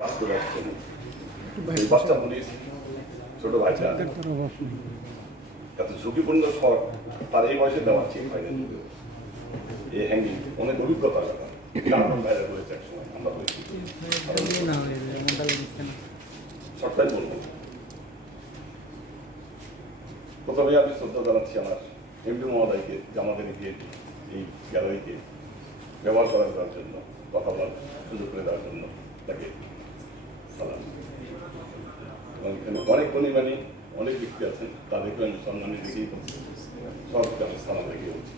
কাজ করে আসছেন এই বাচ্চা পুলিশ ছোট ভাইটা এত ঝুঁকিপূর্ণ শট তার এই বয়সে দেওয়া ঠিক হয়নি। এই হ্যাঙ্গিং অনেক অভিজ্ঞতার কথা কারণ বাইরে রয়েছে এক সময় আমরা বলেছি শটটাই বলবো। প্রথমে আমি শ্রদ্ধা জানাচ্ছি আমার এমপি মহোদয়কে যে আমাদের এই গ্যালারিকে ব্যবহার করার জন্য কথা বলার সুযোগ করে দেওয়ার জন্য তাকে সালাম। এবং এখানে অনেক গণিমানি অনেক ব্যক্তি আছেন তাদেরকে আমি সম্মানে রেখেই বলছি, সবাইকে আমি সালাম রেখে বলছি।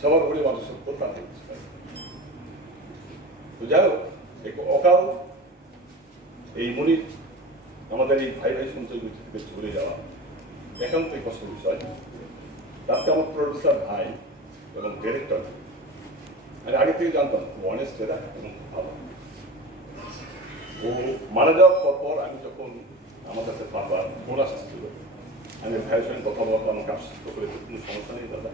সবার উপরে মানুষ সত্য তা তো যাই হোক অকাল এই মনির আমাদের এই ভাই ভাই সঞ্চয় থেকে চলে যাওয়া একান্তই কষ্টের বিষয়। আজকে আমার প্রডিউসার ভাই এবং ডিরেক্টর আমি আগে থেকে জানতাম খুব অনেস্ট এরা এবং খুব ভালো। ও মারা যাওয়ার পর আমি যখন আমার কাছে বারবার ফোন আসছিল আমি ভাইয়ের সঙ্গে কথা বলতে আমাকে আশ্বস্ত করে কোনো সমস্যা নেই দাদা,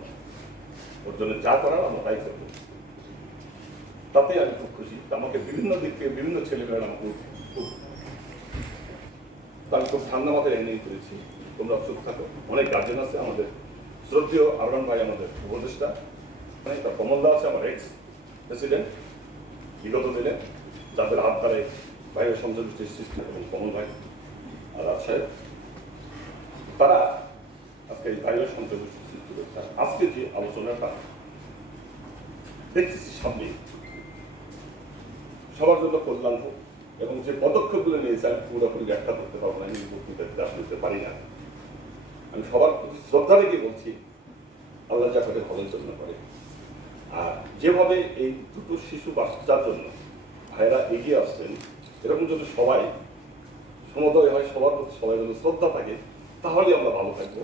ওর জন্য যা করার আমরা তাই করবো। তাতেই আমি খুব খুশি। আমাকে বিভিন্ন দিক থেকে বিভিন্ন ছেলেমেয়েরা আমাকে খুব আমি খুব ঠান্ডা মাথায় এনে করেছি। তোমরা চুপ থাকো। অনেক গার্জেন আছে আমাদের শ্রদ্ধেয় আরমান ভাই আমাদের উপদেষ্টা, মানে তার কমলদা আছে আমার এক্স প্রেসিডেন্ট বিগত দিনে, যাদের হাত দ্বারে বাইরের সংসদ সৃষ্টি এবং কমল ভাই আর সাহেব তারা আজকে এই বাইরের সংসদ সৃষ্টি করছে। আজকে যে আলোচনাটা দেখতেছি সামনে সবার জন্য কল্যাণ হোক এবং যে পদক্ষেপগুলো নিয়েছে আমি পুরোপুরি ব্যাখ্যা করতে পারবো না, আমি বক্তৃতাতে আসতে পারি না। আমি সবার প্রতি শ্রদ্ধা রেখে বলছি আল্লাহ যা করে ভালোর জন্য করে। আর যেভাবে এই দুটো শিশু বাচ্চার জন্য ভাইরা এগিয়ে আসছেন এরকম যদি সবাই সমদয় হয়, সবার প্রতি সবাই যদি শ্রদ্ধা থাকে তাহলে আমরা ভালো থাকবো।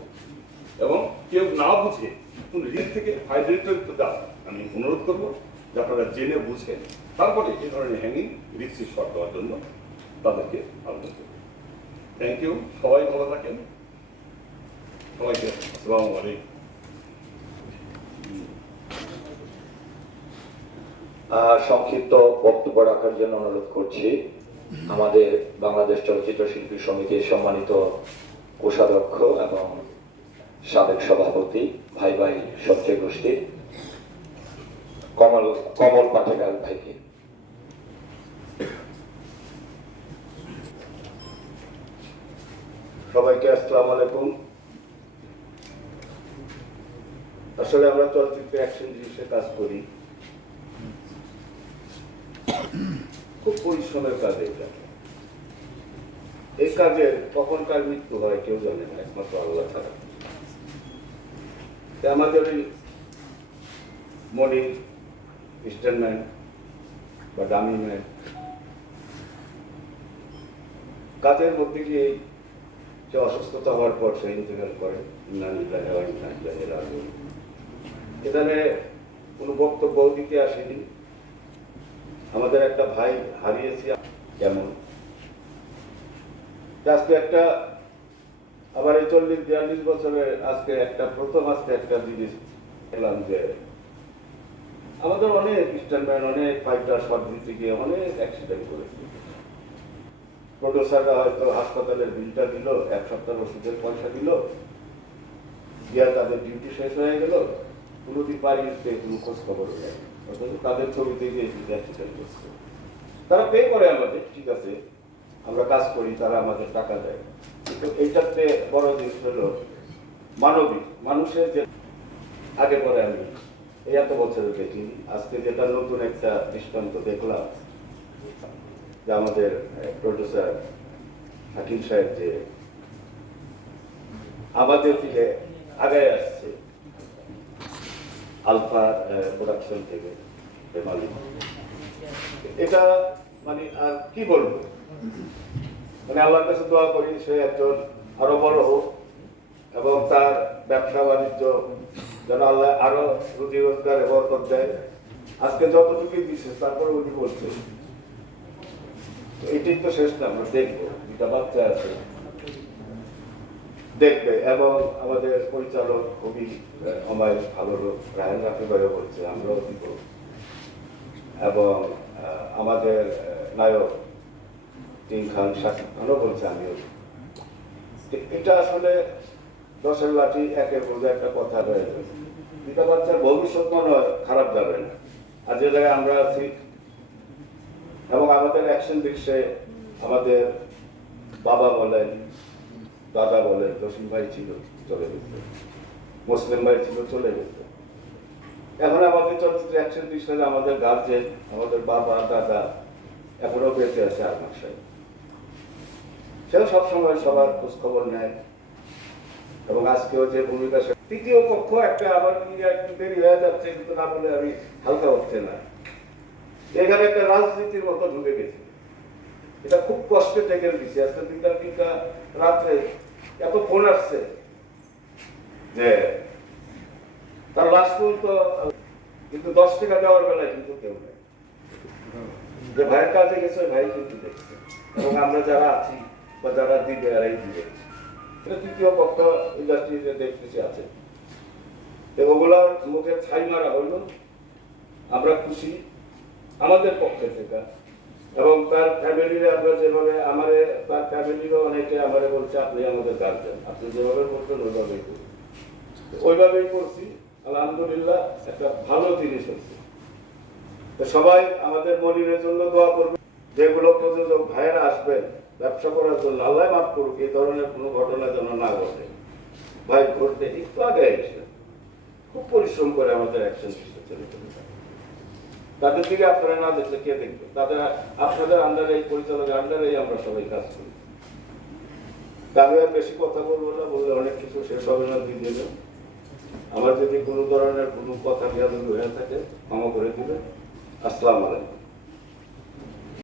এবং কেউ না বুঝে কোন ঋণ থেকে ভাই ডিরেক্টরের প্রতি আমি অনুরোধ করবো যে আপনারা জেনে বুঝে তারপরে এই ধরনের হ্যাঙ্গিং রিক্সি শট দেওয়ার জন্য তাদেরকে আবেদন করব। থ্যাংক ইউ, সবাই ভালো থাকেন, সবাইকে আসসালামু আলাইকুম। সংক্ষিপ্ত বক্তব্য রাখার জন্য অনুরোধ করছি আমাদের বাংলাদেশ চলচ্চিত্র শিল্পী সমিতির সম্মানিত কোষাধ্যক্ষ এবং সাবেক সভাপতি ভাই ভাই সঞ্চয় গোষ্ঠী কমল পাটেকার ভাইকে। সবাইকে আসসালামু আলাইকুম। আসলে আমরা চলচ্চিত্র অ্যাকশন জিনিসে কাজ করি, খুব পরিশ্রমের কাজ এটা। এই কাজের কখনকার মৃত্যু হয় কেউ জানে না, একমাত্র আল্লাহ ছাড়া। আমাদের ওই মনি স্ট্যান্ডম্যান বা ডামি ম্যান কাজের মধ্যে গিয়ে সে অসুস্থতা হওয়ার পর সে ইন্তেকাল করে। এখানে কোনো বক্তব্য দিতে আসেনি। আমাদের একটা ভাই হারিয়েছি, যেমন আজকে একটা আবার এই 40-42 বছরের আজকে একটা প্রথম আজকে একটা জিনিস পেলাম যে আমাদের অনেক স্ট্যান্ডম্যান অনেক ফাইটার সব দিতে গিয়ে অনেক অ্যাক্সিডেন্ট করেছে। প্রডিউসাররা হয়তো হাসপাতালের বিলটা দিল, এক সপ্তাহ ওষুধের পয়সা দিল, দিয়া তাদের ডিউটি শেষ হয়ে গেল, কোনোদিন বাড়িতে কোনো খোঁজ খবর নেই, অথচ তাদের ছবিতে গিয়ে অ্যাক্সিডেন্ট করছে। তারা পে করে আমাদের, ঠিক আছে, আমরা কাজ করি, তারা আমাদের টাকা দেয়, কিন্তু এইটাতে বড় জিনিস হলো মানবিক মানুষের যে আগে পরে আমি এই এত বছরে দেখিনি। আজকে যেটা নতুন একটা দৃষ্টান্ত দেখলাম যে আমাদের প্রডিউসার হাকিম সাহেব যে আমাদের থেকে আগে আসছে আলফা প্রোডাকশন থেকে মালিক, এটা মানে আর কি বলবো, মানে আল্লাহর কাছে দোয়া করি সে একজন আরো বড় হোক এবং তার ব্যবসা বাণিজ্য যেন আল্লাহ আরো রুজি রোজগার বরকত দেয়। আজকে যতটুকুই দিচ্ছে তারপরে উনি বলছে এটাই তো শেষ না, আমরা দেখবো, দুটা বাচ্চা আছে দেখবে। এবং আমাদের পরিচালক খুবই অমায়িক ভালো লোক, রায়ন রাফি ভাইও বলছে, আমরাও দিব। এবং আমাদের নায়ক তিন খান শাকিব খানও বলছে আমিও। এটা আসলে দশের লাঠি একের বোঝা একটা কথা রয়েছে। দুটা বাচ্চার ভবিষ্যৎ মনে হয় খারাপ যাবে না। আর যে জায়গায় আমরা আছি এবং আমাদের অ্যাকশন দৃশ্যে আমাদের বাবা বলেন, দাদা বলেন, জসিম ভাই ছিল চলে গেছে, মুসলিম ভাই ছিল চলে গেছে। এখন আমাদের চলচ্চিত্র অ্যাকশন দৃশ্যে আমাদের গার্জেন, আমাদের বাবা দাদা এখনো বেঁচে আছে আর মাসায়। সেও সবসময় সবার খোঁজ খবর নেয় এবং আজকেও যে ভূমিকা, তৃতীয় পক্ষ একটা আবার একটু দেরি হয়ে যাচ্ছে কিন্তু না বলে আমি হালকা হচ্ছে না, এখানে একটা রাজনীতির মতো ঢুকে গেছে। এটা খুব কষ্টে টেকে দিচ্ছে। আজকে তিনটা রাত্রে এত ফোন আসছে যে তার লাস্ট পর্যন্ত, কিন্তু 10 টাকা দেওয়ার বেলায় কিন্তু কেউ নেই, যে ভাইয়ের কাছে গেছে ভাই কিন্তু দেখছে এবং আমরা যারা আছি বা যারা দিবে আর এই দিবে, এটা তৃতীয় পক্ষ ইন্ডাস্ট্রিতে দেখতেছি আছে। ওগুলোর মুখে ছাই মারা হইল, আমরা খুশি আমাদের পক্ষে থেকে। এবং তার ফ্যামিলির আমরা যেভাবে তার ফ্যামিলিরও অনেকে আমারে বলছে আপনি আমাদের গার্জেন, আপনি যেভাবে বলছেন ওইভাবেই করি, ওইভাবেই করছি। আলহামদুলিল্লাহ একটা ভালো জিনিস হচ্ছে। তো সবাই আমাদের মনিরের জন্য দোয়া করবে। যেগুলো প্রযোজক ভাইয়েরা আসবেন ব্যবসা করার জন্য, আল্লাহ মাফ করুক, এই ধরনের কোনো ঘটনা যেন না ঘটে। ভাই ঘটতে একটু আগে এসে খুব পরিশ্রম করে আমাদের অ্যাকশন দৃশ্য চলে চলে, তাদের দিকে আপনারা না দেখলে কে দেখবে? তাদের আপনাদের আন্ডারে, এই পরিচালকের আন্ডারেই আমরা সবাই কাজ করি। আমি আর বেশি কথা বলবো না, বললে অনেক কিছু শেষ হবে না, দিয়ে দেবে। আমার যদি কোনো ধরনের কোনো কথা বিয়াদবি হয়ে থাকে ক্ষমা করে দিবেন। আসসালামু আলাইকুম।